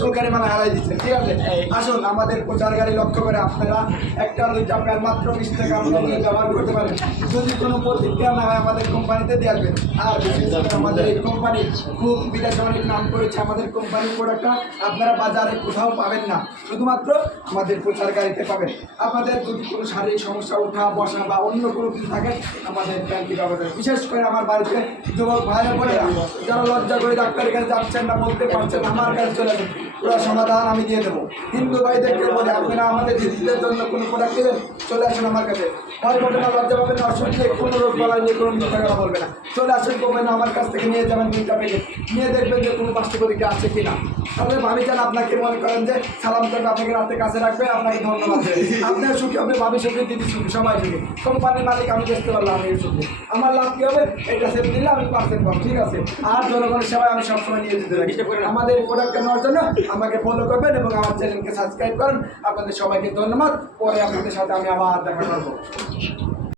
চুলকানি মালা হারাই দিচ্ছেন। ঠিক আছে, আসুন আমাদের প্রচার গাড়ি লক্ষ্য করে আপনারা একটা দুইটা প্যান মাত্র 20 টাকা ব্যবহার করতে পারেন। যদি কোনো প্রতিক্রিয়া না হয় আমাদের কোম্পানিতে দিয়ে আসবেন। আর বিশেষ করে আমাদের এই কোম্পানি খুব বিদেশে অনেক নাম করেছে। আমাদের কোম্পানির প্রোডাক্টটা আপনারা বাজারে কোথাও পাবেন না, শুধুমাত্র আমাদের প্রচার গাড়িতে পাবেন। আপনাদের যদি কোনো শারীরিক সমস্যা, ওঠা বসা বা অন্য কোনো কিছু থাকে, আমাদের প্যান্টটি ব্যবহার করেন। বিশেষ করে আমার বাড়িতে যুবক ভাইরা বোনেরা যারা লজ্জা করে ডাক্তারের কাছে যাচ্ছেন না, বলতে পারছেন, আমার কাছে চলে আসেন, পুরো সমাধান আমি দিয়ে দেবো। হিন্দু ভাইদেরকে বলে আপনারা আমাদের দিদিদের জন্য কোনো প্রোডাক্ট দেবেন, চলে আসুন আমার কাছে। ভয় পাবেন না, লজ্জা পাবেন না, অসুবিধে কোনো রোগ বলার নিয়ে কোনো মিথ্যা কথা বলবে না। চলে আসুন, করবেন না, আমার কাছ থেকে নিয়ে যাবেন 2টা প্যাকেট, নিয়ে দেখবেন যে কোনো পার্শ্ব প্রতিক্রিয়া আছে কিনা। তাহলে ভাবি যান আপনাকে মনে করেন যে সালাম করবে, আপনাকে রাতে কাছে রাখবে, আপনাকে ধন্যবাদ দেবে। আপনার সুখী হবে, ভাবি সুখী, দিদি সুখী, সবাই সুখী। কোম্পানির মালিক আমি দেখতে পারলাম, আমি সুখী। আমার লাভ কী হবে? এটা সেভ দিলে আমি পার্সেন্ট পাবো। ঠিক আছে, আর জনগণের সেবায় আমি সবসময় নিয়ে যেতে থাকি। আমাদের এই প্রোডাক্টটা নেওয়ার জন্য আমাকে ফলো করবেন এবং আমার চ্যানেলকে সাবস্ক্রাইব করেন। আপনাদের সবাইকে ধন্যবাদ। পরে আপনাদের সাথে আমি আবার দেখা করবো।